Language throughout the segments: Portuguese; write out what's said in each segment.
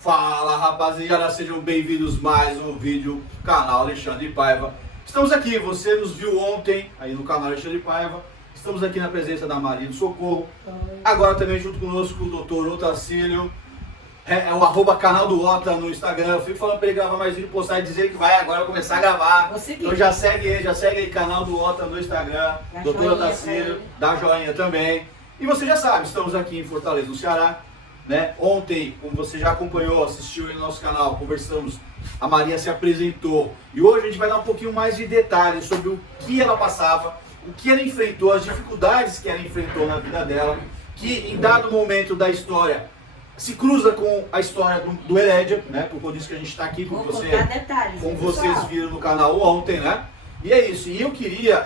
Fala rapaziada, sejam bem-vindos mais um vídeo do canal Alexandre Paiva. Estamos aqui, você nos viu ontem aí no canal Alexandre Paiva. Estamos aqui na presença da Maria do Socorro. Agora também junto conosco o Dr. Otacílio. É o arroba canal do Ota no Instagram. Eu fico falando pra ele gravar mais vídeo, postar e dizer que vai agora começar a gravar. Então já segue aí, canal do Ota no Instagram. Dr. Otacílio, dá joinha também. E você já sabe, estamos aqui em Fortaleza, no Ceará. Né? Ontem, como você já acompanhou, assistiu aí no nosso canal, conversamos, a Maria se apresentou. E hoje a gente vai dar um pouquinho mais de detalhes sobre o que ela passava, o que ela enfrentou, as dificuldades que ela enfrentou na vida dela, que em dado momento da história se cruza com a história do Herédia, né? Por isso que a gente está aqui, como vocês viram no canal ontem, né? E é isso, e eu queria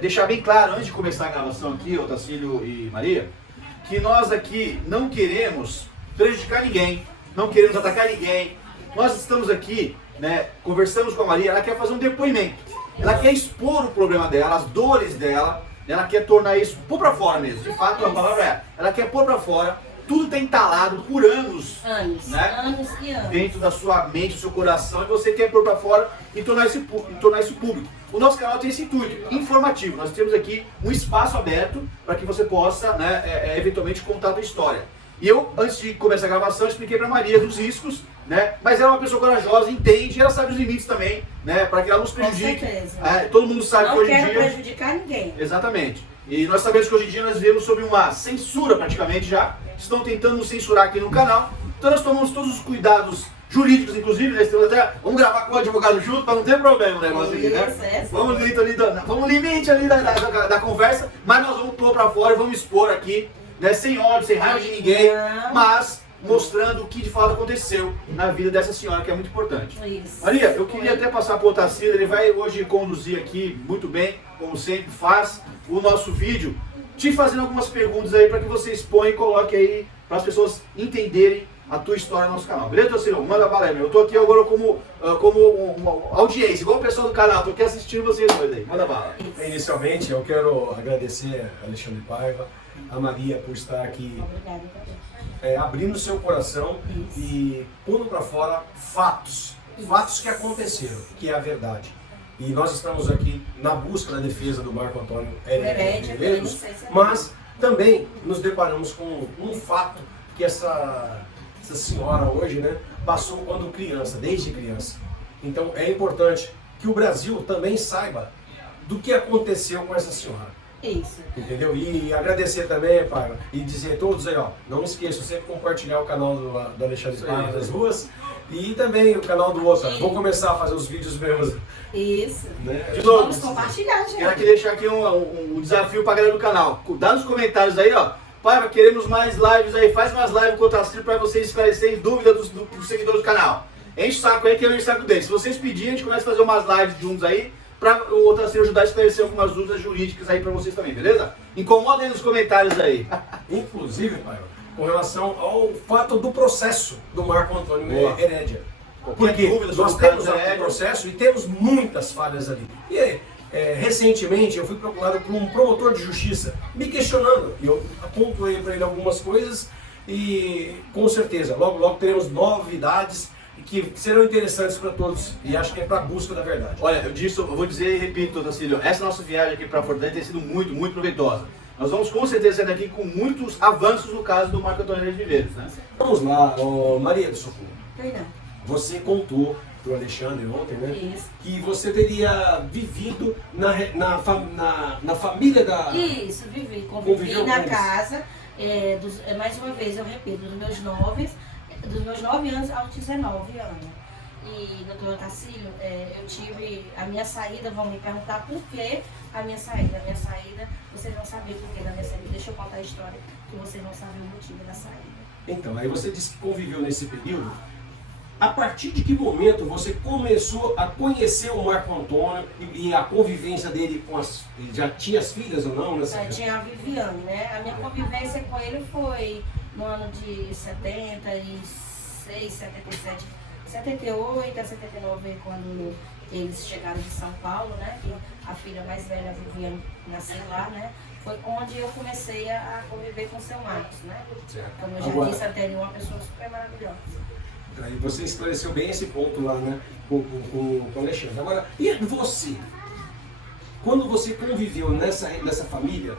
deixar bem claro, antes de começar a gravação aqui, Otacílio e Maria, que nós aqui não queremos prejudicar ninguém, não queremos atacar ninguém. Nós estamos aqui, né, conversamos com a Maria, ela quer fazer um depoimento, ela quer expor o problema dela, as dores dela, ela quer tornar isso, pôr pra fora mesmo, de fato a palavra é, ela quer pôr pra fora, tudo tem entalado por anos, né, anos e anos, dentro da sua mente, do seu coração, e você quer pôr pra fora e tornar isso público. O nosso canal tem esse intuito, informativo. Nós temos aqui um espaço aberto para que você possa, né, eventualmente contar a sua história. E eu, antes de começar a gravação, expliquei para Maria dos riscos, né? Mas ela é uma pessoa corajosa, entende, ela sabe os limites também, né? Para que ela nos prejudique. Todo mundo sabe que hoje em dia... Não quero prejudicar ninguém. Exatamente. E nós sabemos que hoje em dia nós vivemos sob uma censura praticamente já. Estão tentando nos censurar aqui no canal. Então nós tomamos todos os cuidados jurídicos, inclusive, né? Vamos gravar com o advogado junto para não ter problema o negócio aqui, né? Vamos no limite ali da conversa, mas nós vamos pôr para fora e vamos expor aqui, né? Sem ódio, sem raiva de ninguém, mas mostrando o que de fato aconteceu na vida dessa senhora, que é muito importante. Isso. Maria, eu queria até passar para o Otacílio, ele vai hoje conduzir aqui muito bem, como sempre faz, o nosso vídeo, te fazendo algumas perguntas aí para que você exponha e coloque aí para as pessoas entenderem a tua história no nosso canal. Beleza, Otacílio? Manda bala aí, meu. Eu tô aqui agora como uma audiência, igual o pessoal do canal, tô aqui assistindo vocês dois aí. Manda bala. Inicialmente, eu quero agradecer a Alexandre Paiva, a Maria por estar aqui abrindo seu coração e pondo para fora fatos que aconteceram, que é a verdade. E nós estamos aqui na busca da defesa do Marco Antônio Herédia, mas também nos deparamos com um fato que essa senhora hoje, né, passou quando criança, desde criança. Então é importante que o Brasil também saiba do que aconteceu com essa senhora. Isso. Entendeu? E agradecer também, pai, e dizer a todos aí, ó, não esqueçam sempre compartilhar o canal do Alexandre Paiva das Ruas e também o canal do Ota. Vou começar a fazer os vídeos meus. Isso. Né? De novo, vamos compartilhar, gente. Quero aqui deixar aqui um desafio pra galera do canal. Dá nos comentários aí, ó. Paiva, queremos mais lives aí, faz mais lives com o Otacílio para vocês esclarecerem dúvidas dos seguidores do canal. Enche o saco aí que eu encho o saco deles. Se vocês pedirem, a gente começa a fazer umas lives juntos aí, para o Otacílio ajudar a esclarecer algumas dúvidas jurídicas aí para vocês também, beleza? Incomodem nos comentários aí. Inclusive, Paiva, com relação ao fato do processo do Marco Antônio Herédia. Porque nós temos o processo e temos muitas falhas ali. E aí, recentemente eu fui procurado por um promotor de justiça me questionando, e eu apontei para ele algumas coisas e com certeza logo teremos novidades que serão interessantes para todos e acho que é para a busca da verdade. Olha, eu vou dizer e repito, Otacílio, essa nossa viagem aqui para Fortaleza tem sido muito, muito proveitosa. Nós vamos com certeza sair daqui com muitos avanços no caso do Marco Antônio de Viveiros, né? Vamos lá, Maria do Socorro. Perdão. Você contou pro Alexandre ontem, né? Isso. Que você teria vivido na família da... Isso, convivi na casa, mais uma vez eu repito, dos meus 9 anos aos 19 anos. E, doutor Otacílio, eu tive a minha saída, vão me perguntar por que a minha saída. A minha saída, vocês vão saber por que da minha saída. Deixa eu contar a história, que vocês vão saber o motivo da saída. Então, aí você disse que conviveu nesse período. A partir de que momento você começou a conhecer o Marco Antônio e a convivência dele com já tinha as filhas ou não? Tinha a Viviane, né? A minha convivência com ele foi no ano de 76, 77, 78 a 79, quando eles chegaram de São Paulo, né? Que a filha mais velha, a Viviane, nasceu lá, né? Foi onde eu comecei a conviver com o seu Marcos, né? Certo. Como eu já disse anterior, uma pessoa super maravilhosa. Aí você esclareceu bem esse ponto lá, né, com o Alexandre. Agora, e você? Quando você conviveu nessa família,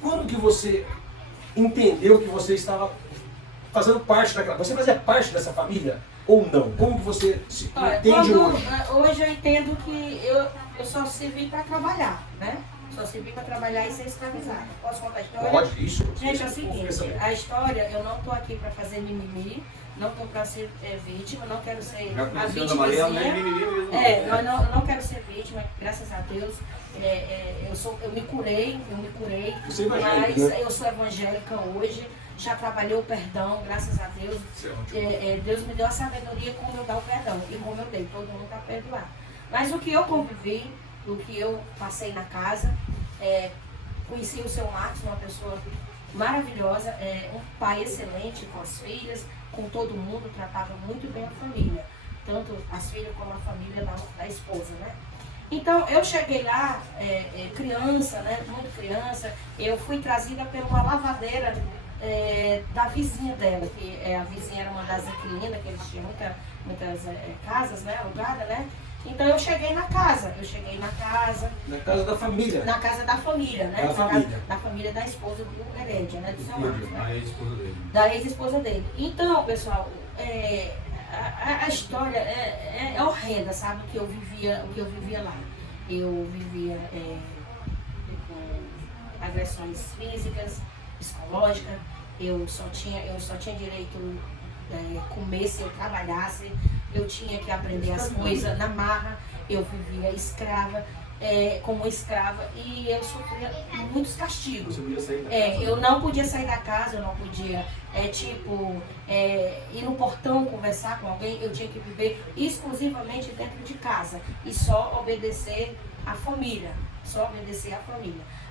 quando que você entendeu que você estava fazendo parte daquela... Você fazia parte dessa família ou não? Como que você se entende hoje? Hoje eu entendo que eu só servi para trabalhar, né? Só servi para trabalhar e ser escravizada. Posso contar a história? Pode, isso. Gente, é o seguinte, a história, eu não estou aqui para fazer mimimi, não estou para ser vítima, não quero ser a vítimazinha. Eu não quero ser vítima, graças a Deus. Eu me curei, Você é evangélica, mas né? eu sou evangélica hoje, já trabalhei o perdão, graças a Deus. Deus me deu a sabedoria como eu dar o perdão, e como eu dei, todo mundo está perdoado. Mas o que eu convivi, o que eu passei na casa, conheci o seu Marcos, uma pessoa maravilhosa, um pai excelente com as filhas, com todo mundo, tratava muito bem a família, tanto as filhas como a família da esposa, né? Então, eu cheguei lá, criança, né, muito criança, eu fui trazida por uma lavadeira da vizinha dela, que a vizinha era uma das inquilinas, que eles tinham muitas casas, né, alugadas, né? Então eu cheguei na casa. Na casa da família. Na casa da família, né? Da família da esposa do Herédia, né? Do seu Marcos, né? A ex-esposa dele. Da ex-esposa dele. Então, pessoal, a história é horrenda, sabe? O que eu vivia lá. Eu vivia com agressões físicas, psicológicas. Eu só tinha direito comer se eu trabalhasse. Eu tinha que aprender as coisas na marra. Eu vivia escrava, como escrava, e eu sofria muitos castigos. Você podia sair da casa? Eu não podia sair da casa, eu não podia ir no portão conversar com alguém. Eu tinha que viver exclusivamente dentro de casa e só obedecer à família.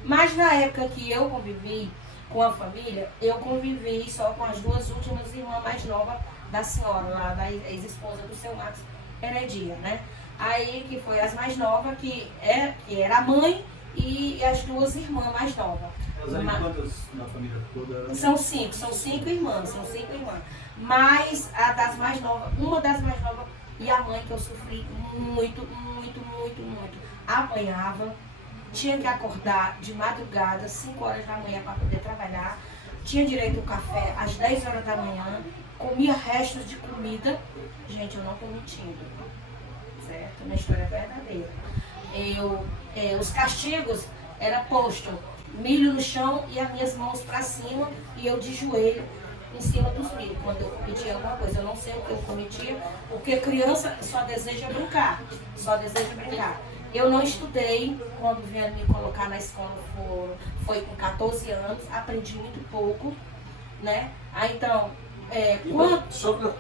Mas na época que eu convivi com a família, eu convivi só com as duas últimas irmãs mais novas da senhora, lá da ex-esposa do seu Marcos Heredia, né? Aí que foi as mais novas, que era a mãe e as duas irmãs mais novas. Elas eram quantas na família toda? São cinco irmãs. Mas a das mais novas, uma das mais novas, e a mãe, que eu sofri muito. Apanhava, tinha que acordar de madrugada, 5 horas da manhã para poder trabalhar. Tinha direito ao café às 10 horas da manhã, comia restos de comida. Gente, eu não estou mentindo, certo? Minha história é verdadeira. Os castigos era posto milho no chão e as minhas mãos para cima e eu de joelho em cima dos milhos. Quando eu cometia alguma coisa, eu não sei o que eu cometia, porque criança só deseja brincar. Eu não estudei, quando vieram me colocar na escola foi com 14 anos, aprendi muito pouco, né? Então, Só para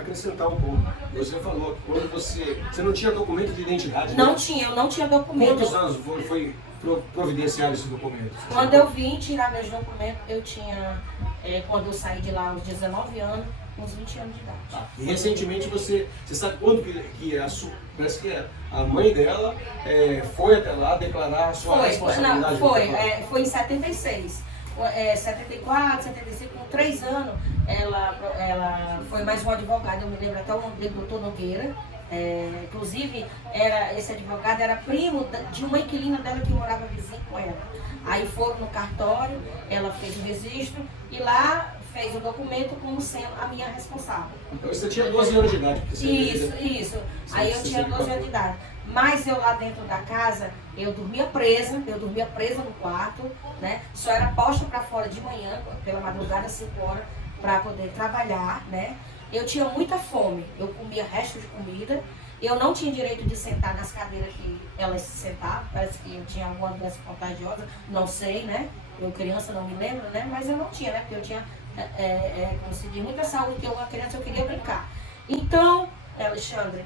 acrescentar um pouco, você falou que quando você não tinha documento de identidade, não né? tinha, eu não tinha documento. Quantos anos foi providenciado esse documento? Quando eu vim tirar meus documentos, eu tinha, quando eu saí de lá aos 19 anos, uns 20 anos de idade. E recentemente você sabe quando parece que a mãe dela foi até lá declarar a sua responsabilidade? Foi em 76. 74, 75, com 3 anos, ela foi mais um advogado, eu me lembro até o nome dele, doutor Nogueira. Inclusive, esse advogado era primo de uma inquilina dela que morava vizinho com ela. Aí foram no cartório, ela fez o registro e lá fez o documento como sendo a minha responsável. Então você tinha 12 anos de idade? Isso. Aí eu tinha 12 anos de idade. Mas eu lá dentro da casa, eu dormia presa no quarto, né? Só era posta para fora de manhã, pela madrugada, 5 horas, para poder trabalhar, né? Eu tinha muita fome, eu comia resto de comida, eu não tinha direito de sentar nas cadeiras que elas se sentavam, parece que eu tinha alguma doença contagiosa, não sei, né? Eu criança não me lembro, né? Mas eu não tinha, né? Porque eu tinha, como se diz, muita saúde, porque eu uma criança eu queria brincar. Então, Alexandre,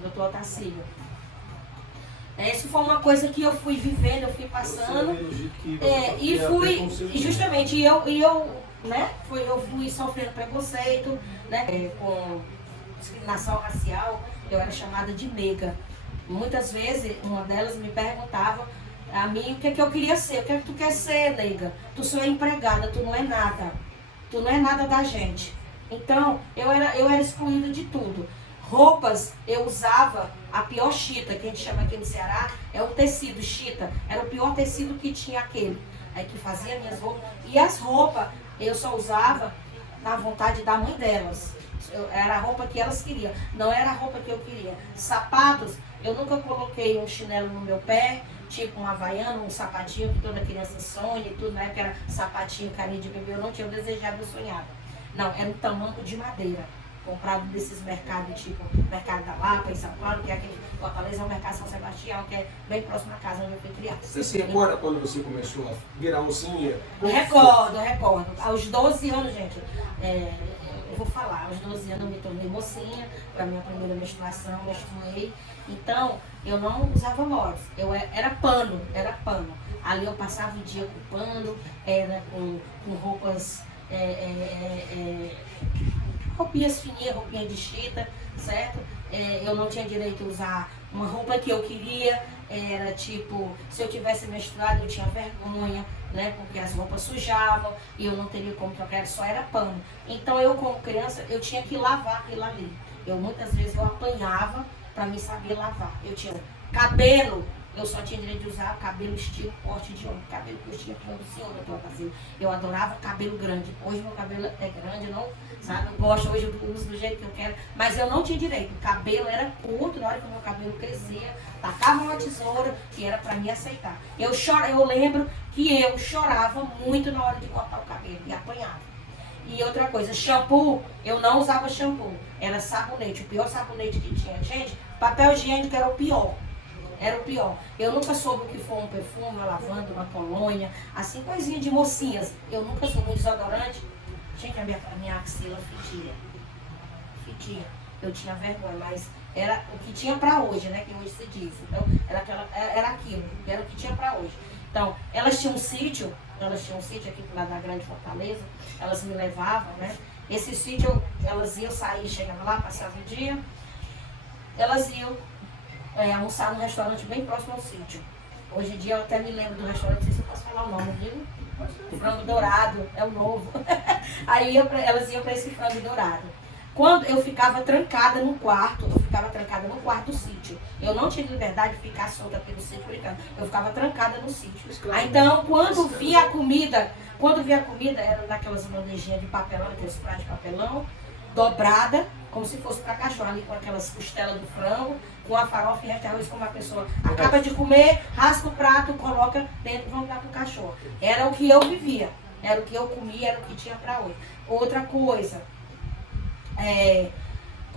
doutor Otacílio, isso foi uma coisa que eu fui vivendo, eu fui passando, eu fui sofrendo preconceito, né, com discriminação racial. Eu era chamada de nega. Muitas vezes, uma delas me perguntava a mim o que eu queria ser. O que tu quer ser, nega? Tu só é empregada, tu não é nada. Tu não é nada da gente. Então, eu era excluída de tudo. Roupas, eu usava a pior chita, que a gente chama aqui no Ceará, é um tecido chita. Era o pior tecido que tinha aquele. Aí que fazia minhas roupas. E as roupas, eu só usava na vontade da mãe delas. Era a roupa que elas queriam, não era a roupa que eu queria. Sapatos, eu nunca coloquei um chinelo no meu pé, tipo um havaiano, um sapatinho que toda criança sonha e tudo. Na época era sapatinho, carinho de bebê, eu não tinha, eu desejava, eu sonhava. Não, era um tamanco de madeira, comprado desses mercados, tipo Mercado da Lapa, em São Paulo, que é aqui em Fortaleza, é o Mercado São Sebastião, que é bem próximo da casa onde eu fui criada. Você se recorda quando você começou a virar mocinha? Recordo. Aos 12 anos, gente, eu vou falar, aos 12 anos eu me tornei mocinha, foi a minha primeira menstruação, menstruei. Então, eu não usava mods, era pano. Ali eu passava o dia com pano, com roupas, roupinhas fininhas, roupinha de chita, certo? Eu não tinha direito a usar uma roupa que eu queria, era tipo, se eu tivesse menstruado eu tinha vergonha, né? Porque as roupas sujavam e eu não teria como trocar, só era pano. Então eu, como criança, eu tinha que lavar aquilo ali. Muitas vezes eu apanhava para me saber lavar. Eu tinha cabelo, eu só tinha direito de usar cabelo estilo corte de homem, cabelo que eu tinha quando o senhor da tua casa. Eu adorava cabelo grande. Hoje meu cabelo é grande, eu não, sabe, eu gosto, hoje eu uso do jeito que eu quero, mas eu não tinha direito. O cabelo era curto, na hora que o meu cabelo crescia, tacava uma tesoura e era para me aceitar. Eu lembro que eu chorava muito na hora de cortar o cabelo e apanhava. E outra coisa, shampoo, eu não usava shampoo, era sabonete, o pior sabonete que tinha. Gente, papel higiênico era o pior. Eu nunca soube o que foi um perfume, uma lavanda, uma colônia, assim, coisinha de mocinhas. Eu nunca soube um desodorante. Gente, a minha axila fedia. Eu tinha vergonha, mas era o que tinha pra hoje, né? Que hoje se diz. Então, era aquilo, era o que tinha pra hoje. Então, elas tinham um sítio aqui do lado da Grande Fortaleza, elas me levavam, né? Esse sítio, elas iam sair, chegavam lá, passavam o dia, elas iam almoçar num restaurante bem próximo ao sítio. Hoje em dia eu até me lembro do restaurante, não sei se eu posso falar o nome, viu? Frango Dourado, é o novo. Aí elas iam para esse Frango Dourado. Quando eu ficava trancada no quarto do sítio. Eu não tinha liberdade de ficar solta pelo sítio brincando. Eu ficava trancada no sítio. Aí, então, quando via a comida, era naquelas bandejinhas de papelão, aqueles pratos de papelão, dobrada, como se fosse para cachorro, ali com aquelas costelas do frango, com a farofa e resto de arroz, como a pessoa acaba de comer, raspa o prato, coloca dentro e vamos dar para o cachorro. Era o que eu vivia, era o que eu comia, era o que tinha para hoje. Outra coisa,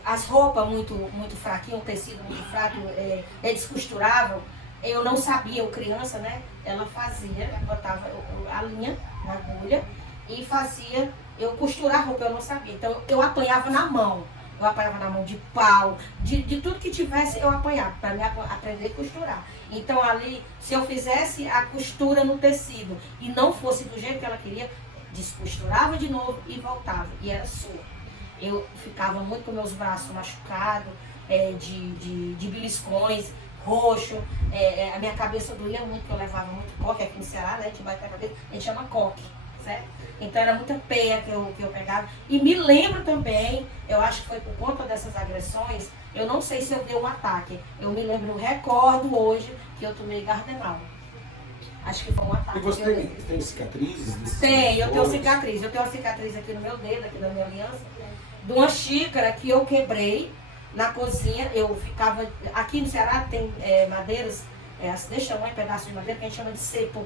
as roupas muito fraquinhas, o tecido muito fraco, descosturável, eu não sabia, eu criança, né? Ela botava a linha na agulha e fazia eu costurar a roupa, eu não sabia. Então eu apanhava na mão. Eu apanhava na mão de pau, de tudo que tivesse eu apanhava, para me aprender a costurar. Então ali, se eu fizesse a costura no tecido e não fosse do jeito que ela queria, descosturava de novo e voltava. E era sua. Eu ficava muito com meus braços machucados, de beliscões, roxo. A minha cabeça doía muito, porque eu levava muito coque aqui no Ceará, né? A gente vai pra cabeça, a gente chama coque, certo? Então era muita peia que eu pegava. E me lembro também, eu acho que foi por conta dessas agressões, eu não sei se eu dei um ataque. Eu me lembro, eu recordo hoje que eu tomei Gardenal. Acho que foi um ataque. E você tem cicatrizes? Eu tenho cicatriz. Eu tenho uma cicatriz aqui no meu dedo, aqui na minha aliança, de uma xícara que eu quebrei na cozinha. Eu ficava... Aqui no Ceará tem madeiras, deixa um pedaço de madeira que a gente chama de cepo.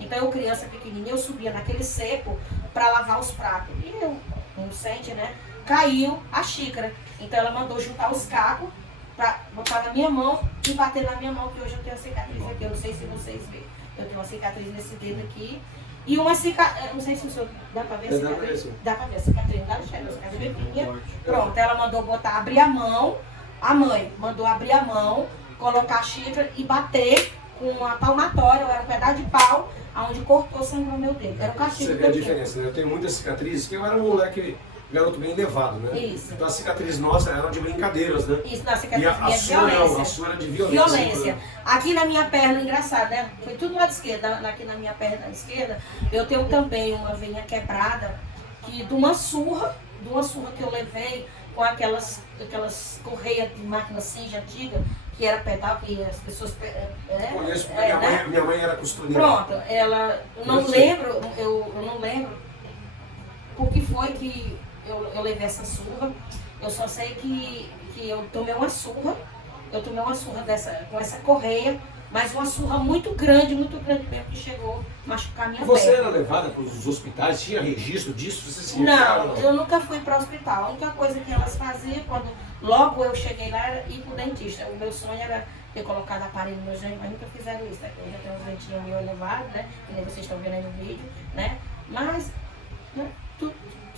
Então eu, criança pequenininha, eu subia naquele cepo para lavar os pratos. E eu, inocente, né? Caiu a xícara. Então ela mandou juntar os cacos para botar na minha mão e bater na minha mão, que hoje eu tenho uma cicatriz aqui. Eu não sei se vocês veem. Eu tenho uma cicatriz nesse dedo aqui. E uma cicatriz, não sei se o senhor dá para ver a cicatriz. Dá para ver a cicatriz, dá cheiro, a cicatriz bem pequenininha. Pronto, ela mandou abrir a mão, a mãe mandou abrir a mão, colocar a xícara e bater com a palmatória, era um pedaço de pau, onde cortou, sangrou meu dedo. Era o castigo. Você vê a diferença, né? Eu tenho muitas cicatrizes, porque eu era um moleque, garoto bem elevado, né? Isso. Então as cicatrizes nossas eram de brincadeiras, né? Isso, na cicatriz e a sua era de violência. Violência. Aqui na minha perna, engraçado, né? Foi tudo lá de esquerda. Aqui na minha perna esquerda, eu tenho também uma veinha quebrada, que de uma surra que eu levei com aquelas correias de máquina cinja antiga, que era pedal, que as pessoas... Conheço, porque né? minha mãe era costureira. Pronto, eu não lembro por que foi que eu levei essa surra. Eu só sei que eu tomei uma surra com essa correia, mas uma surra muito grande mesmo, que chegou a machucar minha Você perna. era levada para os hospitais? Tinha registro disso? Você se Não, eu nunca fui para o hospital. A única coisa que elas faziam, logo eu cheguei lá, era ir para o dentista. O meu sonho era ter colocado aparelho nos meus dentes, mas nunca fizeram isso. Né? Eu já tenho uns dentinhos meio elevados, né? Que nem vocês estão vendo aí no vídeo, né? Mas, né?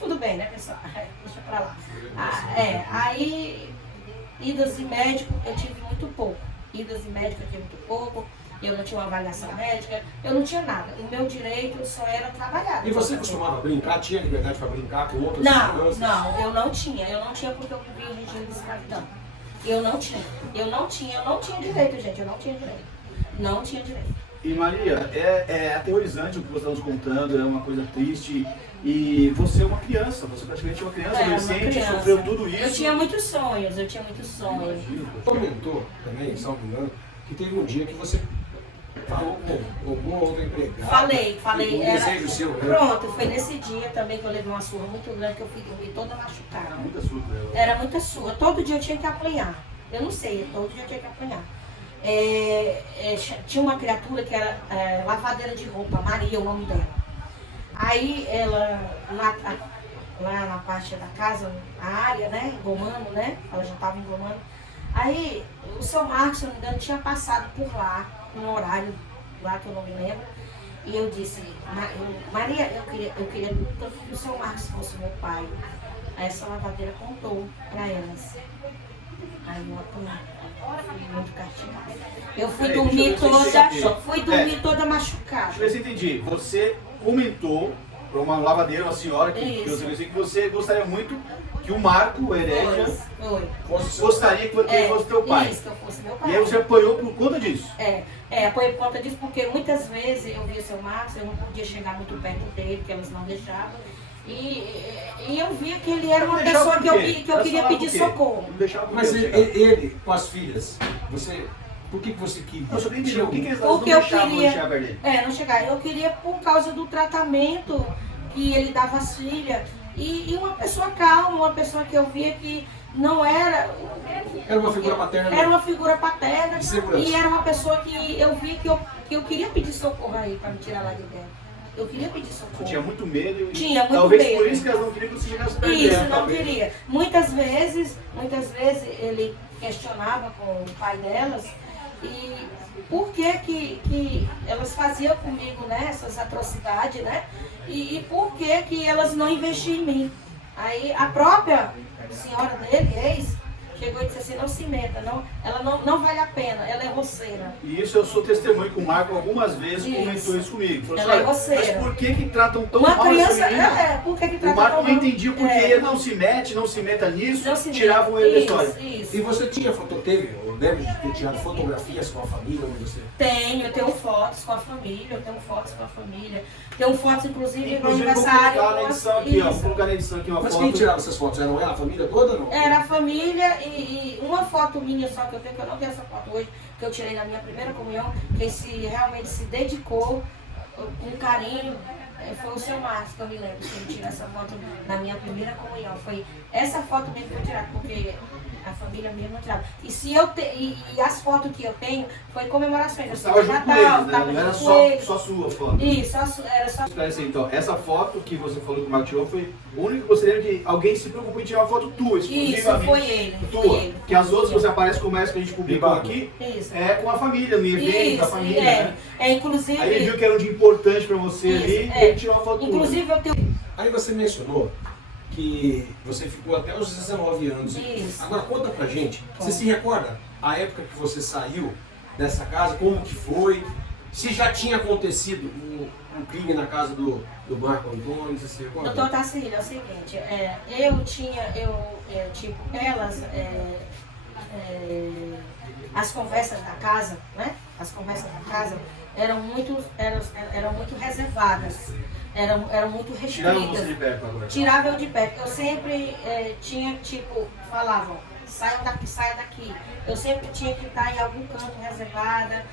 Tudo bem, né, pessoal? Deixa pra lá. Aí, idas de médico, eu tive muito pouco. Eu não tinha uma avaliação médica, eu não tinha nada. O meu direito só era trabalhar. E você costumava brincar? Tinha liberdade para brincar com outras crianças? Não, eu não tinha porque eu vivia em regime de escravidão. Eu não tinha direito, gente, não tinha direito. E Maria, é aterrorizante o que você está nos contando, é uma coisa triste. E você é uma criança, você praticamente é uma criança, adolescente, sofreu tudo isso. Eu tinha muitos sonhos. Comentou também, salvo engano, que teve um dia que você falou com alguma outra empregada. Falei. Desejo seu. Pronto, foi nesse dia também que eu levei uma surra muito grande, que eu fui dormir toda machucada. Muita surra. Era muita surra. Todo dia eu tinha que apanhar. Eu não sei, todo dia eu tinha que apanhar. Tinha uma criatura que era lavadeira de roupa, Maria, o nome dela. Aí ela, lá na parte da casa, a área, né, engomando, né, ela já estava engomando. Aí o seu Marcos, se eu não me engano, tinha passado por lá, num horário lá que eu não me lembro. E eu disse, Maria, eu queria tanto que o seu Marcos fosse meu pai. Aí essa lavadeira contou para elas. Aí eu apanhei, muito castigada. Eu fui dormir toda machucada. Deixa eu ver se eu entendi. Você comentou para uma lavadeira, uma senhora, que você gostaria muito que o Marco Herédia gostaria que ele fosse teu pai. Isso, que eu fosse meu pai. E aí você apanhou por conta disso? Apanhei por conta disso porque muitas vezes eu via o seu Marcos, eu não podia chegar muito perto dele, porque elas não deixavam. E eu via que ele era uma pessoa que eu queria pedir socorro. Mas ele, com as filhas, por que você quis? Eu só não entendi. Por que eles não Porque eu deixavam queria, deixar perto dele? não chegar. Eu queria por causa do tratamento que ele dava às filhas. E uma pessoa calma, uma pessoa que eu via que não era... Era uma figura paterna. Era uma figura paterna. E era uma pessoa que eu via que eu queria pedir socorro aí para me tirar lá de dentro. Eu queria pedir socorro. Você tinha muito medo. Tinha muito talvez medo. Por isso que elas não queriam que você chegasse perto dele. Isso, não queria. Muitas vezes ele questionava com o pai delas e por que elas faziam comigo, né, essas atrocidades, né? E por que elas não investiam em mim. Aí a própria senhora dele, ex, chegou e disse assim, não se meta, ela não vale a pena, ela é roceira. E isso eu sou testemunho com o Marco algumas vezes, comentou isso comigo. Falou ela assim, é roceira. mas por que tratam tão uma mal criança, essa menina? por que tratam o Marco tão não mal? entendia porque ele não se meta nisso, Não se tiravam mete. ele da história. Isso. E você eu lembro de ter tirado fotografias com a família onde você... Eu tenho fotos com a família, Tenho fotos, inclusive no Vou aniversário. colocar na edição aqui, ó. Vou colocar na edição aqui uma Mas foto. quem tirava essas fotos? Era a família toda ou não? Era a família e uma foto minha só que eu tenho, que eu não tenho essa foto hoje, que eu tirei na minha primeira comunhão, quem realmente se dedicou com carinho foi o seu Márcio, que eu me lembro, que ele tirou essa foto na minha primeira comunhão. Foi essa foto mesmo que eu tirei, porque a família mesmo não tirava. E as fotos que eu tenho foi comemorações. Você estava junto com eles, né? Não era só sua foto. Isso, era só. Então, essa foto que você falou que o Marco tirou foi o único que você lembra que alguém se preocupou em tirar uma foto tua, exclusivamente. Isso, foi ele. Tua. Que as outras você aparece como essa que a gente publicou aqui, com a família, no evento da família, né? Inclusive... Aí ele viu que era um dia importante pra você ali, e ele tirou uma foto inclusive, tua. eu tenho... Aí você mencionou que você ficou até os 19 anos. Isso. Agora conta pra gente, você se recorda a época que você saiu dessa casa, como que foi? Se já tinha acontecido um crime na casa do Marco Antônio, você se recorda? Doutor Tarcílio, é o seguinte, elas, as conversas da casa, né? As conversas da casa, eram muito reservadas, eram muito Tirava você restritas. de perto agora. Tirava eu de perto. Eu sempre tinha, tipo, falavam, saiam daqui, saia daqui. Eu sempre tinha que estar em algum canto reservada,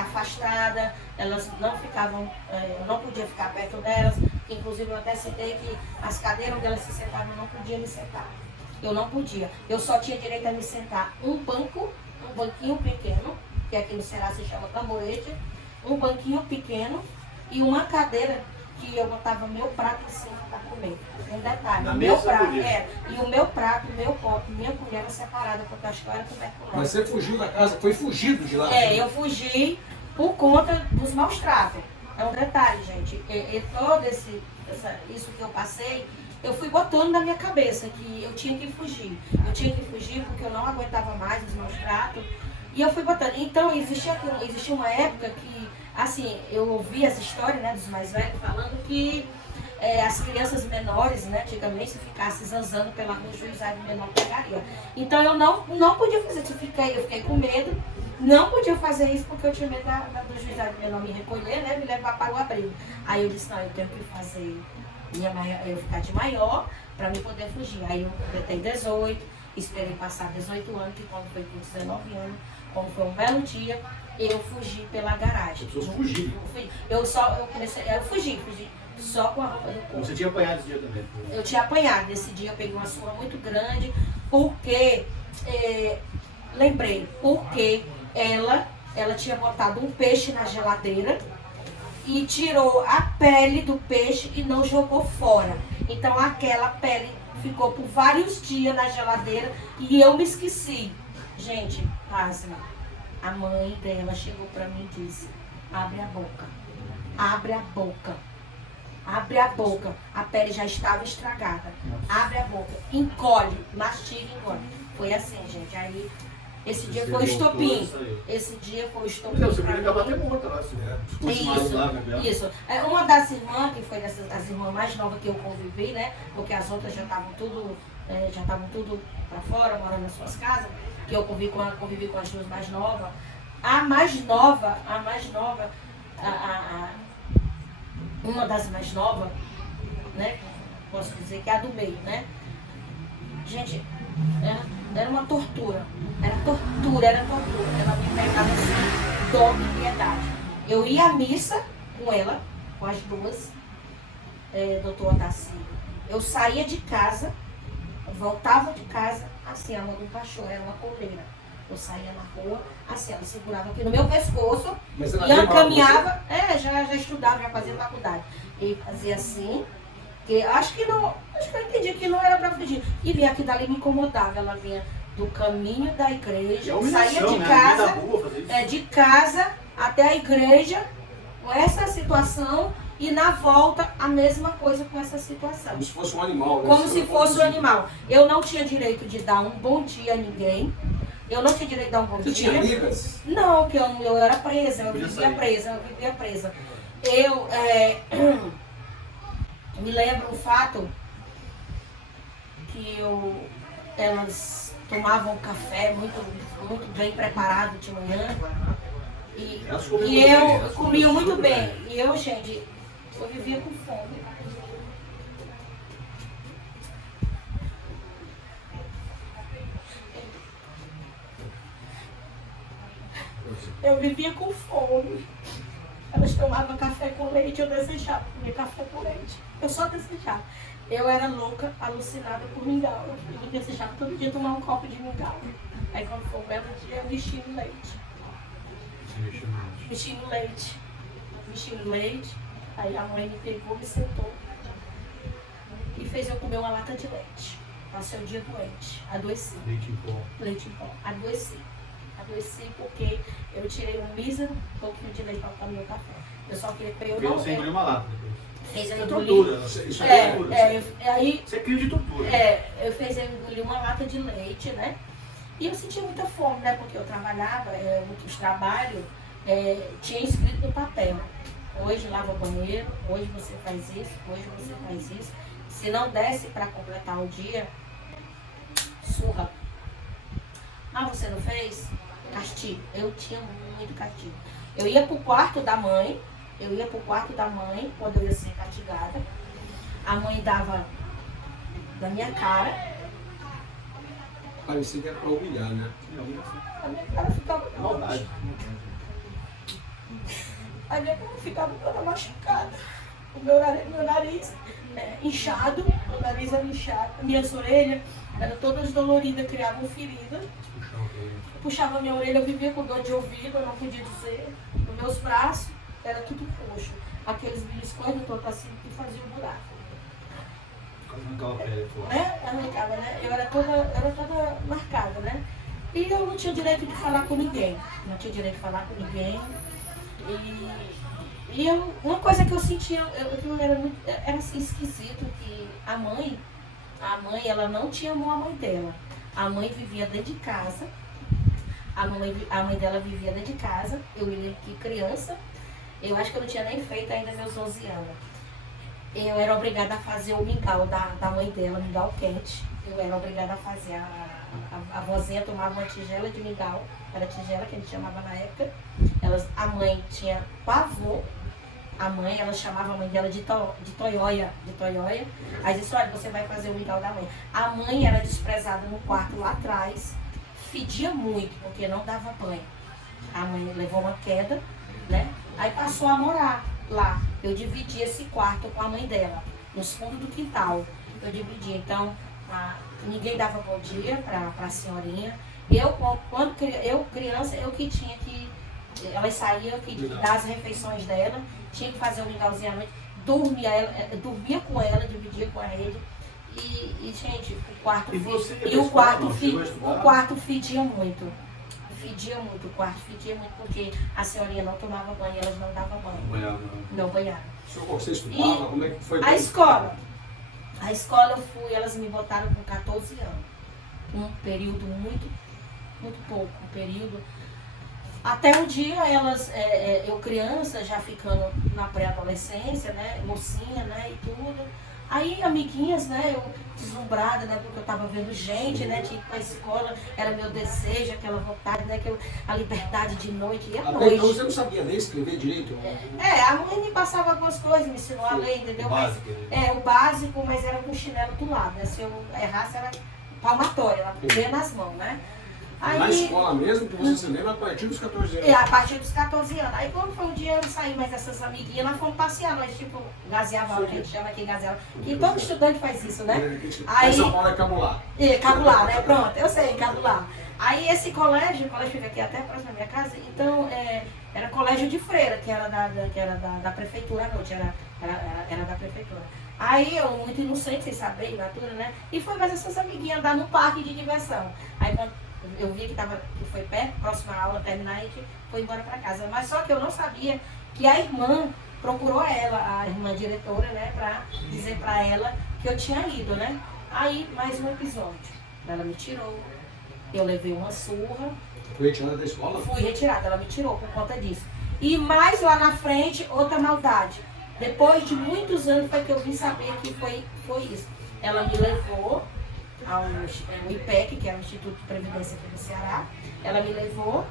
afastada. Elas não ficavam, eu não podia ficar perto delas. Inclusive eu até citei que as cadeiras onde elas se sentavam eu não podia me sentar. Eu não podia. Eu só tinha direito a me sentar um banquinho pequeno, que aqui no Ceará se chama tamborete, um banquinho pequeno e uma cadeira que eu botava meu prato em cima para comer. Um detalhe, Na o meu mesa prato podia? e o meu prato, meu copo, minha colher era separada, porque eu acho que eu era tuberculosa. Mas você fugiu da casa, foi fugido de lá? Eu fugi por conta dos maus tratos. É um detalhe, gente. E todo isso que eu passei, eu fui botando na minha cabeça que eu tinha que fugir. Eu tinha que fugir porque eu não aguentava mais os maus tratos. E eu fui botando. Então, existia uma época que, assim, eu ouvi as histórias, né, dos mais velhos falando que as crianças menores, né, antigamente, se ficasse zanzando pela rua, o juizado menor pegaria. Então, eu não podia fazer isso. Eu fiquei com medo. Não podia fazer isso porque eu tinha medo do juizado menor me recolher, né, me levar para o abrigo. Aí eu disse, não, eu tenho que fazer eu ficar de maior para me poder fugir. Aí eu completei 18, esperei passar 18 anos, que quando foi com 19 anos, quando foi um belo dia, eu fugi pela garagem. Você fugiu? Eu fugi só com a roupa do corpo. Você tinha apanhado esse dia também? Eu tinha apanhado. Nesse dia eu peguei uma surra muito grande, porque, lembrei, porque ela tinha botado um peixe na geladeira e tirou a pele do peixe e não jogou fora. Então aquela pele ficou por vários dias na geladeira e eu me esqueci. Gente, pasma, a mãe dela chegou pra mim e disse, abre a boca, abre a boca, abre a boca. A pele já estava estragada. Abre a boca, encolhe, mastiga e engole. Foi assim, gente. Aí esse dia foi o estopim. Esse dia foi o estopim. Você podia acabar até morta lá, Isso. Uma das irmãs, que foi as irmãs mais novas que eu convivi, né? Porque as outras já estavam tudo pra fora, morando nas suas casas, que eu convivi com as duas mais novas. A mais nova, uma das mais novas, né? Posso dizer que é a do meio, né? Gente, era uma tortura. Era tortura. Ela me pegava assim, dó e piedade. Eu ia à missa com ela, com as duas, doutor Otacílio. Eu saía de casa, voltava de casa, assim, a mão do cachorro, era uma coleira. Eu saía na rua, assim, ela segurava aqui no meu pescoço, e ela caminhava, já estudava, já fazia faculdade. E fazia assim, que acho que eu entendi que não era pra fugir. E vinha aqui dali me incomodava, ela vinha do caminho da igreja, saía de casa, de casa até a igreja, com essa situação, e na volta a mesma coisa com essa situação. Como se fosse um animal, né? Como se fosse um animal. Eu não tinha direito de dar um bom dia a ninguém. Eu não tinha direito de dar um bom dia. Você tinha amigas? Não, porque eu era presa, eu vivia presa. Eu me lembro um fato que elas tomavam café muito bem preparado de manhã. E eu comia muito bem. E eu, gente, eu vivia com fome. Eu vivia com fome. Elas tomavam café com leite, eu desejava comer café com leite. Eu só desejava. Eu era louca, alucinada por mingau. Eu desejava todo dia tomar um copo de mingau. Aí quando foi um belo dia, eu mexi no leite. Mexi no leite. Aí a mãe me pegou, me sentou e fez eu comer uma lata de leite. Passei o dia doente, adoeci. Leite em pó. Adoeci porque eu tirei um mísero pouquinho de leite para tomar meu café. Eu só queria que eu não... Você engoliu uma lata. Fez eu engolir. Tortura. Isso é tortura. Aí, isso é crime de tortura. Eu fiz eu engolir uma lata de leite, né? E eu sentia muita fome, né? Porque eu trabalhava, muitos trabalhos, tinha escrito no papel. Hoje lava o banheiro, hoje você faz isso, hoje você faz isso. Se não desse para completar o dia, surra. Mas você não fez? Castigo. Eu tinha muito castigo. Eu ia pro quarto da mãe, quando eu ia ser castigada. A mãe dava na minha cara. Parecia que era pra humilhar, né? A minha cara ficava Maldade. A minha cara ficava toda machucada. O meu nariz inchado, meu nariz era inchado. Minhas orelhas eram todas doloridas, criavam ferida. Puxava minha orelha, eu vivia com dor de ouvido, eu não podia dizer. Os meus braços era tudo roxo. Aqueles beliscões do tortacilo que faziam buraco. Arrancava a pele fora. Né? Arrancava, né? Eu era toda marcada, né? E eu não tinha direito de falar com ninguém. Não tinha direito de falar com ninguém. E eu, uma coisa que eu sentia, era assim, esquisito, que a mãe, ela não tinha amor à mãe dela. A mãe vivia dentro de casa. A mãe dela vivia dentro de casa. Eu me lembro que criança, eu acho que eu não tinha nem feito ainda meus 11 anos. Eu era obrigada a fazer o mingau da mãe dela, mingau quente. Eu era obrigada a fazer. A vozinha tomava uma tigela de mingau, era tigela que a gente chamava na época. A mãe tinha pavor. A mãe, ela chamava a mãe dela de toióia. Aí disse, olha, você vai fazer o mingau da mãe. A mãe era desprezada no quarto lá atrás, fedia muito, porque não dava banho. A mãe levou uma queda, né? Aí passou a morar lá. Eu dividi esse quarto com a mãe dela, nos fundos do quintal. Eu dividi, então, ninguém dava bom dia para a senhorinha. Quando eu criança, eu que tinha que... Elas saíam, que dar as refeições dela, tinha que fazer um mingauzinho à noite, dormia com ela, dividia com a rede. E gente, o quarto o quarto fedia muito. O quarto fedia muito, porque a senhorinha não tomava banho, elas não davam banho. Não banhavam. Você estudava? Como é que foi? A escola eu fui, elas me botaram com 14 anos. Um período muito pouco, um período. Até um dia eu criança, já ficando na pré-adolescência, né, mocinha, né, e tudo. Aí, amiguinhas, né, eu deslumbrada, né, porque eu tava vendo gente, né, tinha que ir pra escola, era meu desejo, aquela vontade, né, a liberdade de noite, e à noite. Então você não sabia nem escrever direito? A mãe me passava algumas coisas, me ensinou a ler, entendeu? O básico, mas era com chinelo do lado, né, se eu errasse era palmatória, ela podia nas mãos, né. Aí, na escola mesmo, que você se lembra a partir dos 14 anos? A partir dos 14 anos. Aí quando foi um dia eu saí mais dessas amiguinhas, nós fomos passear, nós tipo gazeava, que a gente chama aqui gazeava, que todo estudante faz isso, né? Aí São Paulo é cabular. Cabular, né? Pronto, eu sei, cabular. Aí esse colégio, o colégio fica aqui até próximo da minha casa, então era colégio de freira, que era da prefeitura à noite, era da prefeitura. Aí eu, muito inocente, sem saber, imatura, né? E foi mais essas amiguinhas andar no parque de diversão. Aí quando eu vi que foi perto, próxima aula, terminar, a gente foi embora para casa. Mas só que eu não sabia que a irmã procurou ela, a irmã diretora, né, para dizer para ela que eu tinha ido, né. Aí, mais um episódio. Ela me tirou, eu levei uma surra. Foi retirada da escola? Fui retirada, ela me tirou por conta disso. E mais lá na frente, outra maldade. Depois de muitos anos foi que eu vim saber que foi isso. Ela me levou ao IPEC, que é o Instituto de Previdência aqui do Ceará. Ela me levou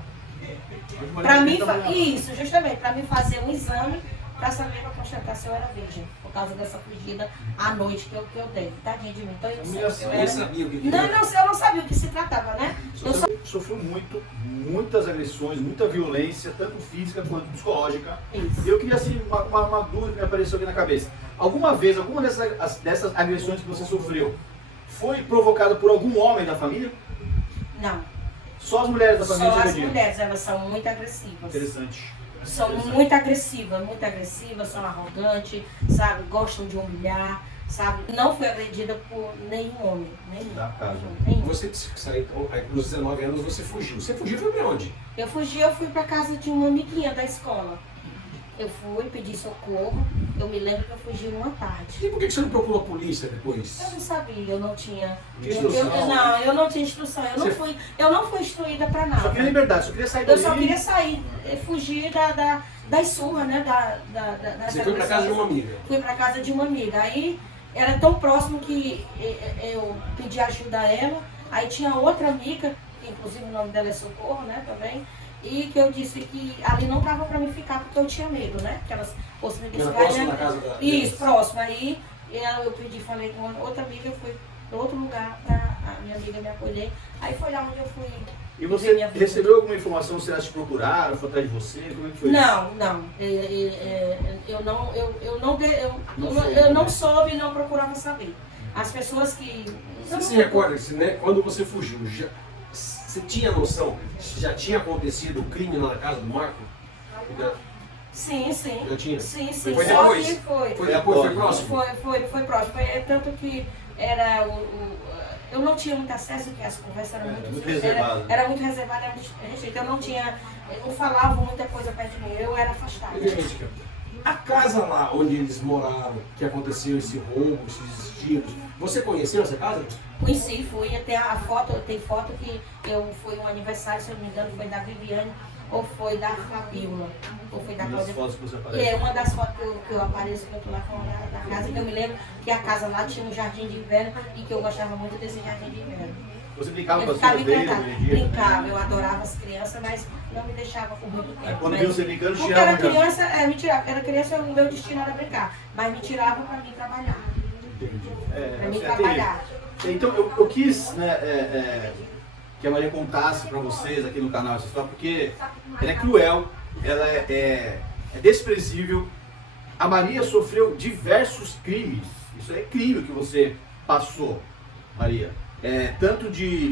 para mim, isso, justamente, para me fazer um exame para saber para constatar se eu era virgem, por causa dessa fugida à noite que eu dei. Tadinha de mim. Então eu sabia o que eu não sabia o que se tratava, né? Sofreu muitas agressões, muita violência, tanto física quanto psicológica. Isso. Eu queria, assim, uma dúvida que me apareceu aqui na cabeça. Alguma dessas agressões que você sofreu foi provocada por algum homem da família? Não. Só as mulheres da família? Só as mulheres, elas são muito agressivas. Interessante. São muito agressivas, são arrogantes, sabe? Gostam de humilhar, sabe? Não fui agredida por nenhum homem. Nenhum. Você saiu, nos 19 anos você fugiu. Você fugiu foi pra onde? Eu fui pra casa de uma amiguinha da escola. Eu fui, pedi socorro, eu me lembro que eu fugi uma tarde. E por que você não procurou a polícia depois? Eu não sabia, eu não tinha... Instrução? Eu não tinha instrução, eu não fui instruída pra nada. Só queria liberdade, só queria sair Eu só queria sair, fugir das surras, né? Você foi pra casa de uma amiga? Fui pra casa de uma amiga, aí era tão próximo que eu pedi ajuda a ela, aí tinha outra amiga, que inclusive o nome dela é Socorro, né, também, E que eu disse que ali não tava para mim ficar porque eu tinha medo, né? Que elas fossem me buscar. Próximo da casa da... Isso, próximo. Aí eu pedi, falei com outra amiga, eu fui para outro lugar para a minha amiga me acolher. Aí foi lá onde eu fui. E você recebeu alguma informação se elas te procuraram, foi atrás de você? Como é que foi isso? Não. Eu não soube e não procurava saber. As pessoas que... Você se recorda, né, quando você fugiu, você tinha noção se já tinha acontecido o crime lá na casa do Marco? Sim. Já tinha? Sim. Foi depois? Foi Depois, foi próximo? Foi próximo. Tanto que era eu não tinha muito acesso, porque as conversas eram muito reservadas. Era muito reservada, era muito restrita. Eu não falava muita coisa perto de mim, eu era afastada. A casa lá onde eles moraram, que aconteceu esse roubo, esses tiros, você conheceu essa casa? Conheci, fui, até a foto, tem foto que eu fui um aniversário, se eu não me engano, foi da Viviane, ou foi da Fabiola, ou foi da Cláudia. Fotos que você aparece. Uma das fotos que eu apareço, que eu tô lá falando da casa, que eu me lembro que a casa lá tinha um jardim de inverno e que eu gostava muito desse jardim de inverno. Você brincava com Eu as ficava filhas dele? encantada, brincava, eu adorava as crianças, mas não me deixava por muito tempo. Aí quando viu você brincando, Porque tirava era já. criança, me tirava, era criança, o meu destino era brincar, mas me tirava para mim trabalhar. Para mim trabalhar. Então eu quis, né, que a Maria contasse para vocês aqui no canal essa história, porque ela é cruel, ela é desprezível. A Maria sofreu diversos crimes. Isso é crime que você passou, Maria. Tanto de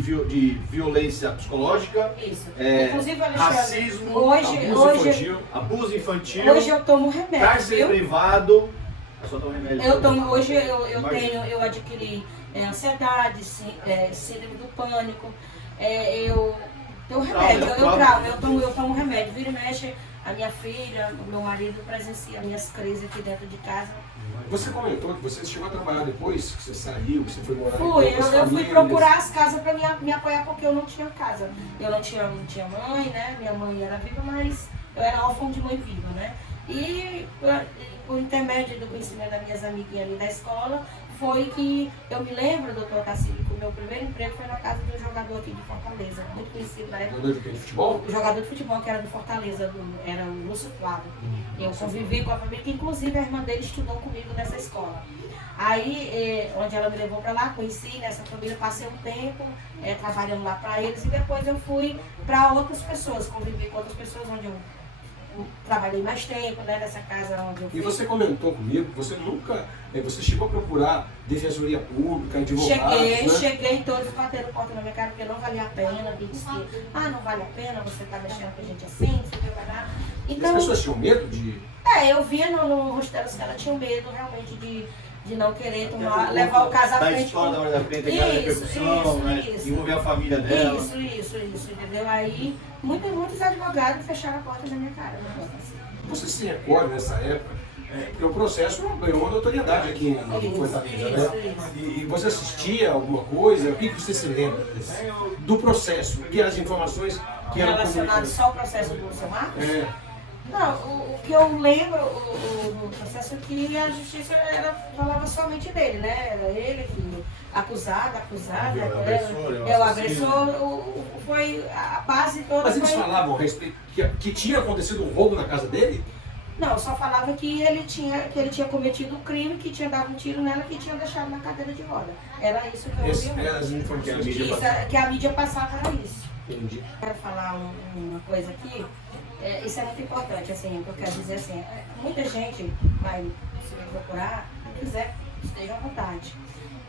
violência psicológica, Isso. Inclusive, Alexandre, racismo, abuso infantil, hoje eu tomo remédio. cárcere privado. Eu tomo remédio. Hoje eu adquiri ansiedade, síndrome do pânico. Eu tenho remédio, eu tomo remédio. Vira e mexe, a minha filha, o meu marido presencia minhas crises aqui dentro de casa. Você comentou que você chegou a trabalhar depois, que você saiu, que você foi morar eu fui procurar as casas para me apoiar, porque eu não tinha casa. Eu não tinha mãe, né? Minha mãe era viva, mas eu era órfã de mãe viva, né? E por intermédio do conhecimento das minhas amiguinhas ali da escola, foi que eu me lembro, doutor Tacílio, que o meu primeiro emprego foi na casa de um jogador aqui de Fortaleza, muito conhecido na época. Jogador de futebol? O jogador de futebol que era de Fortaleza, era o Lúcio Flávio. Eu convivi com a família, que inclusive a irmã dele estudou comigo nessa escola. Aí, onde ela me levou para lá, conheci nessa família, passei um tempo trabalhando lá para eles, e depois eu fui para outras pessoas, convivi com outras pessoas, onde eu trabalhei mais tempo, né, nessa casa onde eu fui. E você comentou comigo que você nunca, você chegou a procurar defensoria pública, advogados, Cheguei, todos bateram porta na minha cara, porque não valia a pena, que disse que, não vale a pena, você tá mexendo com gente assim, você vai lá. Então, as pessoas tinham medo de... eu via no rosto delas que ela tinha medo realmente de não querer levar o caso à frente. Da história da Maria da Penha, tem aquela repercussão, né? Envolver a família dela. Isso, entendeu? Aí, muitos advogados fecharam a porta na minha cara. Você se recorda nessa época, porque o processo ganhou uma notoriedade aqui em Fortaleza, né? E você assistia alguma coisa? O que você se lembra do processo? Que as informações que eram relacionadas só ao processo do seu Marcos? Não, o que eu lembro do processo é que a justiça falava somente dele, né? Era ele que acusado, o agressor, foi a base toda. Mas eles falavam a respeito que tinha acontecido um roubo na casa dele? Não, só falava que ele tinha cometido um crime, que tinha dado um tiro nela, que tinha deixado na cadeira de roda. Era isso que eu ouvi. Eram as informações que a mídia passava era isso. Entendi. Quero falar uma coisa aqui. Isso é muito importante, assim, eu quero dizer assim, muita gente vai se me procurar, se quiser, esteja à vontade.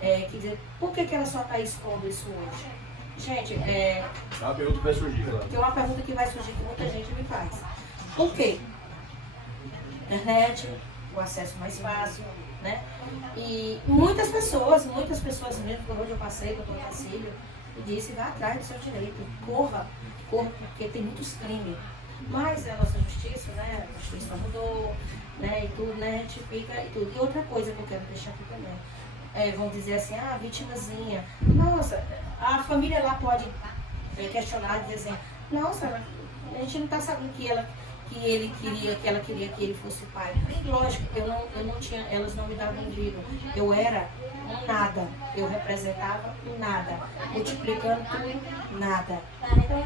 Quer dizer, por que ela só está expondo isso hoje? Gente, uma pergunta que vai surgir, claro. Tem uma pergunta que vai surgir que muita gente me faz. Por quê? Internet, o acesso mais fácil, né? E muitas pessoas mesmo, por onde eu passei, doutor Tacílio, disse, vá atrás do seu direito, corra, porque tem muitos crimes. Mas a nossa justiça, né? A justiça mudou, né? E tudo, né? A gente fica e tudo. E outra coisa que eu quero deixar aqui também. Vão dizer assim, vítimazinha. Nossa, a família lá pode questionar e dizer assim, nossa, a gente não está sabendo que ela que ela queria que ele fosse pai. Lógico, eu não tinha, elas não me davam ouvido. Eu era um nada. Eu representava o nada. Multiplicando tudo, nada.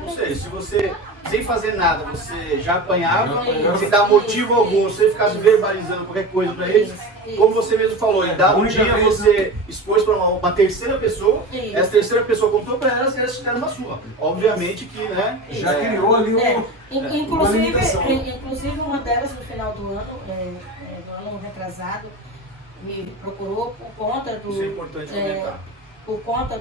Ou seja, se você, sem fazer nada, você já apanhava, Isso, sem dar motivo isso, algum, sem ficar verbalizando qualquer coisa para eles, Isso. como você mesmo falou, em dado Muita dia vez, você expôs para uma terceira pessoa, Isso. essa terceira pessoa contou para elas ficaram uma sua. Obviamente que, né? Já criou ali uma limitação. Inclusive uma delas no final do ano, do ano retrasado, me procurou por conta do. Isso é importante comentar. Por conta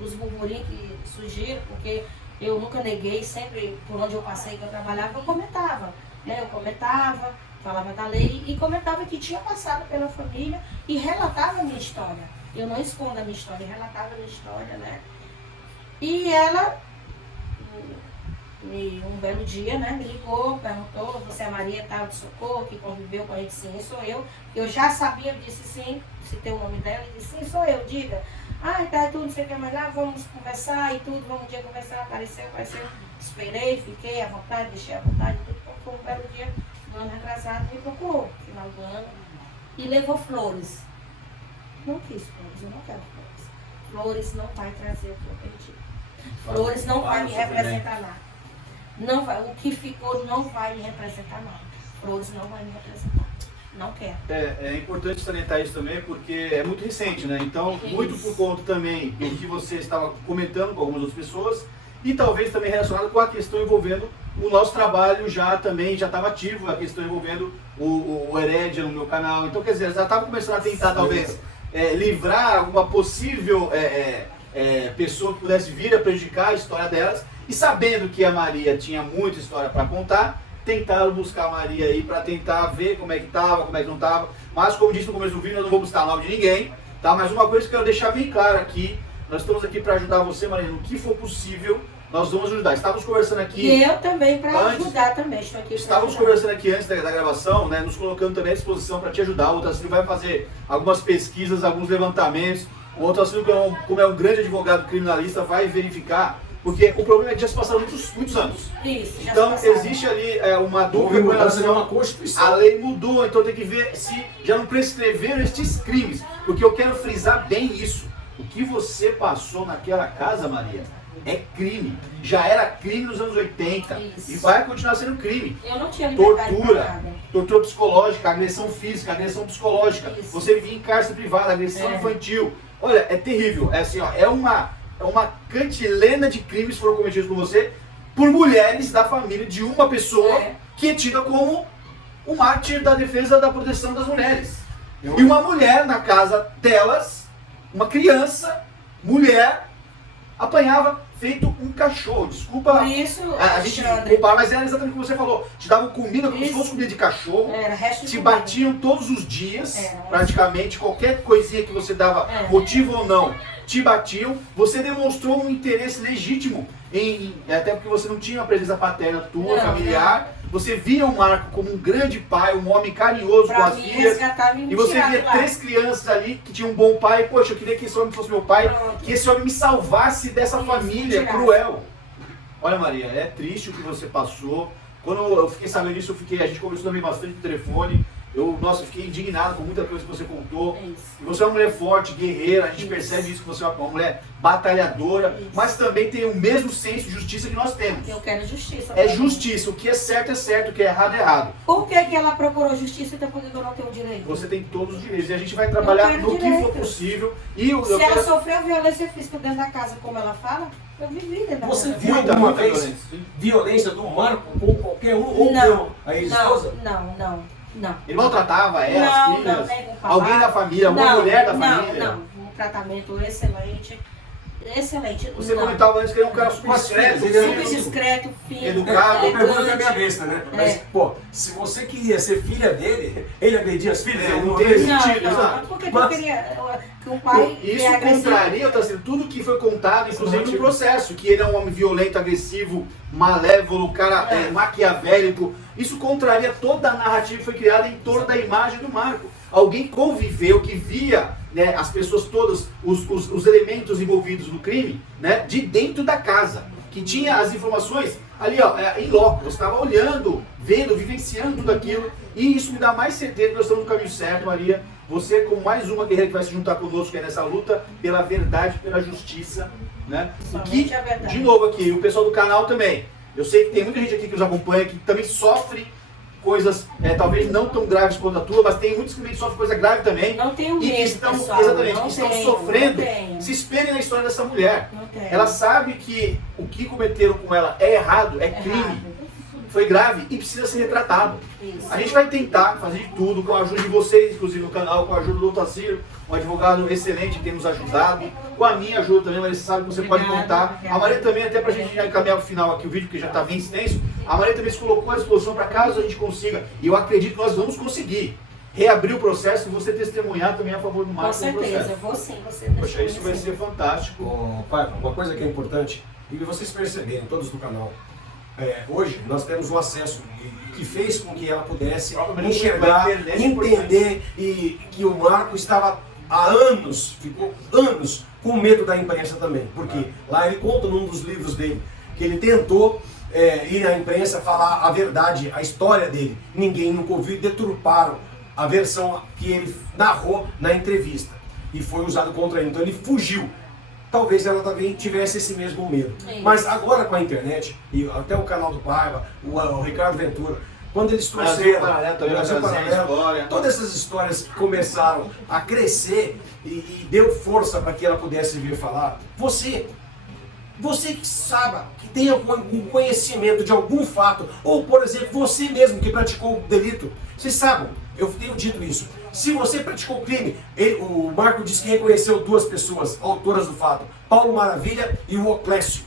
dos burburinhos que surgiram, porque eu nunca neguei, sempre por onde eu passei que eu trabalhava, eu comentava. Né? Eu comentava, falava da lei e comentava que tinha passado pela família e relatava a minha história. Eu não escondo a minha história, eu relatava a minha história, né? E ela, um belo dia, né, me ligou, perguntou, você é a Maria tal de Socorro, que conviveu com a gente? Sim, sou eu. Eu já sabia, disse sim, citei o nome dela e disse sim, sou eu, diga. Ah, tá, tudo, não sei o que mais lá, vamos conversar e tudo, vamos um dia conversar, apareceu, esperei, fiquei à vontade, deixei à vontade, tudo. Foi um belo dia, no ano retrasado, me procurou, no final do ano, e levou flores. Não quis flores, eu não quero flores. Flores não vai trazer o que eu perdi. Flores não vai me representar nada. Não vai, o que ficou não vai me representar nada. Flores não vai me representar. Não quero. É importante salientar isso também, porque é muito recente, né? Então, Isso. muito por conta também do que você estava comentando com algumas outras pessoas e talvez também relacionado com a questão envolvendo o nosso trabalho já estava ativo, a questão envolvendo o Herédia no meu canal. Então, quer dizer, já estava começando a tentar, talvez, livrar alguma possível pessoa que pudesse vir a prejudicar a história delas. E sabendo que a Maria tinha muita história para contar, tentaram buscar a Maria aí para tentar ver como é que estava, como é que não estava. Mas, como disse no começo do vídeo, eu não vou buscar o nome de ninguém, tá? Mas uma coisa que eu quero deixar bem claro aqui, nós estamos aqui para ajudar você, Maria, no que for possível, nós vamos ajudar. Estávamos conversando aqui... E eu também, para ajudar também, estou aqui. Estávamos conversando aqui antes da gravação, né, nos colocando também à disposição para te ajudar. O Otacílio vai fazer algumas pesquisas, alguns levantamentos. O Otacílio, como é um grande advogado criminalista, vai verificar. Porque o problema é que já se passaram muitos anos. Isso, já então se passaram. existe ali uma dúvida com relação à Constituição. A lei mudou, então tem que ver se já não prescreveram estes crimes. Porque eu quero frisar bem isso. O que você passou naquela casa, Maria, é crime. Já era crime nos anos 80. Isso. E vai continuar sendo crime. Eu não tinha liberdade para nada. Tortura psicológica, agressão física, agressão psicológica. Isso. Você vivia em cárcere privado, agressão infantil. Olha, é terrível. É assim, ó, é uma cantilena de crimes que foram cometidos por você por mulheres da família de uma pessoa que é tida como o mártir da defesa da proteção das mulheres. E uma mulher na casa delas, uma criança, mulher, apanhava feito um cachorro. Desculpa Por isso, a gente Alexandre, comparar, mas era exatamente o que você falou. Te davam comida como se fosse comida de cachorro. era resto de Te comida. batiam todos os dias, Era. praticamente, qualquer coisinha que você dava, motivo ou não, te batiam. Você demonstrou um interesse legítimo, até porque você não tinha uma presença paterna tua, Não, familiar. Você via o Marco como um grande pai, um homem carinhoso com Pra as me filhas. resgatar, me E você tirar via de lá. 3 crianças ali que tinham um bom pai. Poxa, eu queria que esse homem fosse meu pai, Pronto. que esse homem me salvasse dessa Isso, família tirasse. cruel. Olha, Maria, é triste o que você passou. Quando eu fiquei sabendo disso, a gente conversou também bastante no telefone. Eu fiquei indignado com muita coisa que você contou. Isso. E você é uma mulher forte, guerreira, a gente Isso. percebe isso, que você é uma mulher batalhadora, Isso. mas também tem o mesmo senso de justiça que nós temos. Eu quero justiça. É pra mim. justiça, o que é certo, o que é errado. Por que ela procurou justiça e depois eu não tenho o direito? Você tem todos os direitos e a gente vai trabalhar quero no que direito. for possível. E eu Se ela quero... sofreu violência física dentro da casa, como ela fala, eu vivi dentro da Você casa. viu Muita, alguma muita vez violência. violência do Marco com qualquer um ou Não, com a ex-esposa? não. Ele maltratava ela, as Não, filhas, nem com alguém da família, alguma mulher da família. Não, um tratamento excelente. Excelente. Você Não. comentava antes que ele é um cara super Mas, discreto, ele é Super filho. discreto, fino, Educado. A pergunta é minha elegante. besta, né? Mas, pô, se você queria ser filha dele, ele agredia as filhas É, alguma não tem vez? sentido, Não, exato. não, porque Mas- eu queria que um pai Isso é agressivo. contraria, tá sendo tudo que foi contado, inclusive no processo, que ele é um homem violento, agressivo, malévolo, cara maquiavélico. Isso contraria toda a narrativa que foi criada em torno da imagem do Marco. Alguém conviveu, que via, as pessoas todas, os elementos envolvidos no crime, de dentro da casa. que tinha as informações ali, ó, em loco. Você estava olhando, vendo, vivenciando tudo aquilo. E isso me dá mais certeza que nós estamos no caminho certo, Maria. Você como mais uma guerreira que vai se juntar conosco aí nessa luta pela verdade, pela justiça, né? O que, de novo aqui, o pessoal do canal também. Eu sei que tem muita gente aqui que nos acompanha que também sofre coisas, talvez não tão graves quanto a tua, mas tem muitos que também sofrem coisa grave também. Não tenho medo, e que estão, pessoal, exatamente, que estão sofrendo. Se espelhem na história dessa mulher. Ela sabe que o que cometeram com ela é errado, é crime. Foi grave e precisa ser retratado. Isso. A gente vai tentar fazer de tudo, com a ajuda de vocês, inclusive no canal, com a ajuda do Otacílio, um advogado excelente que tem nos ajudado, com a minha ajuda também, Maria, você sabe que você pode contar. A Maria também, até pra gente encaminhar o final aqui, o vídeo que já está bem extenso, a Maria também se colocou à disposição para caso a gente consiga, e eu acredito que nós vamos conseguir reabrir o processo e você testemunhar também a favor do Marco. Com certeza, eu vou sim, você Poxa, isso vai ser fantástico. Pai, uma coisa que é importante, e vocês perceberem, todos do canal, hoje nós temos um acesso que fez com que ela pudesse enxergar, entender e que o Marco estava há anos, ficou anos com medo da imprensa também, porque lá ele conta num dos livros dele que ele tentou ir à imprensa falar a verdade, a história dele. Ninguém nunca ouviu e deturparam a versão que ele narrou na entrevista e foi usado contra ele, então ele fugiu. Talvez ela também tivesse esse mesmo medo. Mas agora com a internet, e até o canal do Paiva, o Ricardo Ventura, quando eles trouxeram todas essas histórias que começaram a crescer e deu força para que ela pudesse vir falar, você que saiba, que tenha um conhecimento de algum fato, ou por exemplo, você mesmo que praticou o delito, vocês sabem, eu tenho dito isso. Se você praticou o crime, o Marco disse que reconheceu duas pessoas autoras do fato, Paulo Maravilha e o Oclésio.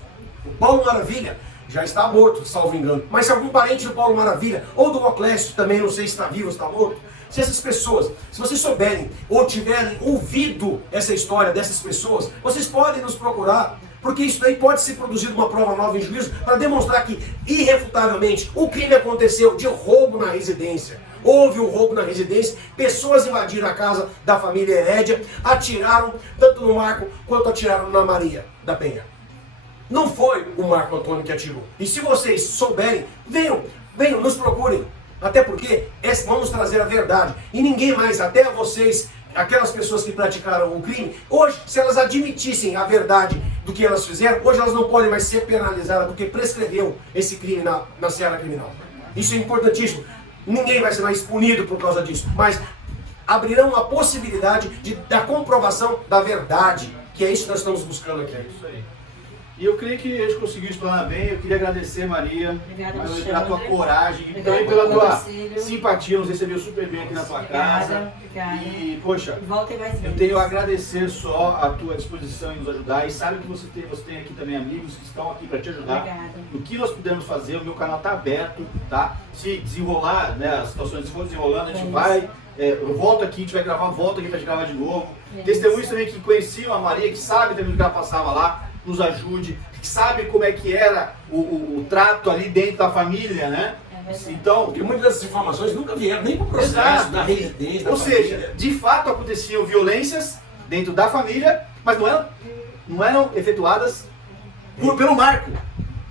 O Paulo Maravilha já está morto, salvo engano. Mas se algum parente do Paulo Maravilha ou do Oclésio, também não sei se está vivo ou está morto, se essas pessoas, se vocês souberem ou tiverem ouvido essa história dessas pessoas, vocês podem nos procurar, porque isso aí pode ser produzido uma prova nova em juízo para demonstrar que, irrefutavelmente, o crime aconteceu de roubo na residência. Houve um roubo na residência, pessoas invadiram a casa da família Herédia, atiraram tanto no Marco quanto atiraram na Maria da Penha. Não foi o Marco Antônio que atirou. E se vocês souberem, venham, nos procurem. Até porque vamos trazer a verdade. E ninguém mais, até vocês, aquelas pessoas que praticaram o crime, hoje, se elas admitissem a verdade do que elas fizeram, hoje elas não podem mais ser penalizadas porque prescreveu esse crime na seara criminal. Isso é importantíssimo. Ninguém vai ser mais punido por causa disso, mas abrirão a possibilidade da comprovação da verdade, que é isso que nós estamos buscando aqui. É isso aí. E eu creio que a gente conseguiu explanar bem. Eu queria agradecer, Maria, pela tua coragem e também pela tua simpatia. Nos recebeu super bem aqui na tua casa. E, poxa, eu tenho a agradecer só a tua disposição em nos ajudar. E sabe que você tem aqui também amigos que estão aqui para te ajudar. No que nós pudermos fazer, o meu canal está aberto, tá? Se desenrolar, né, as situações for desenrolando, a gente vai. Eu volto aqui, a gente vai gravar, volto aqui para te gravar de novo. Testemunhos também que conheciam a Maria, que sabem também do que ela passava lá, nos ajude, que sabe como é que era o trato ali dentro da família, né? Então, porque muitas dessas informações nunca vieram nem para o processo da residência. Ou seja, de fato aconteciam violências dentro da família, mas não eram efetuadas pelo Marco,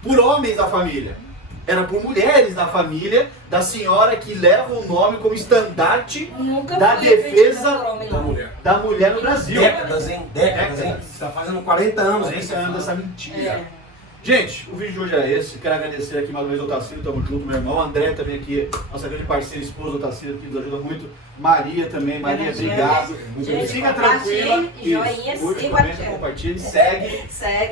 por homens da família. Era por mulheres da família, da senhora que leva o nome como estandarte da defesa da mulher no Brasil. Décadas, hein? Você está fazendo 40 anos. 40 anos dessa mentira. Gente, o vídeo de hoje é esse. Quero agradecer aqui mais uma vez ao Otacílio, tamo junto, meu irmão. O André também aqui, nossa grande parceira, esposa do Otacílio, que nos ajuda muito. Maria também, Maria, obrigado. Fica tranquila. Curte, comenta, compartilha, segue.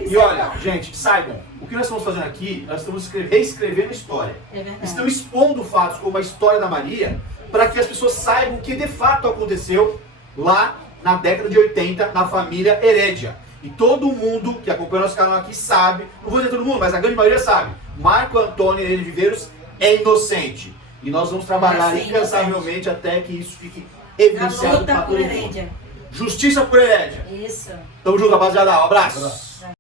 E olha, gente, saibam, o que nós estamos fazendo aqui, nós estamos reescrevendo história. Estamos expondo fatos como a história da Maria, para que as pessoas saibam o que de fato aconteceu lá na década de 80, na família Herédia. E todo mundo que acompanha nosso canal aqui sabe, não vou dizer todo mundo, mas a grande maioria sabe, Marco Antônio Herédia Viveiros é inocente. E nós vamos trabalhar incansavelmente até que isso fique evidenciado para todo mundo. Justiça por Herédia. Isso. Tamo junto, rapaziada. Um abraço.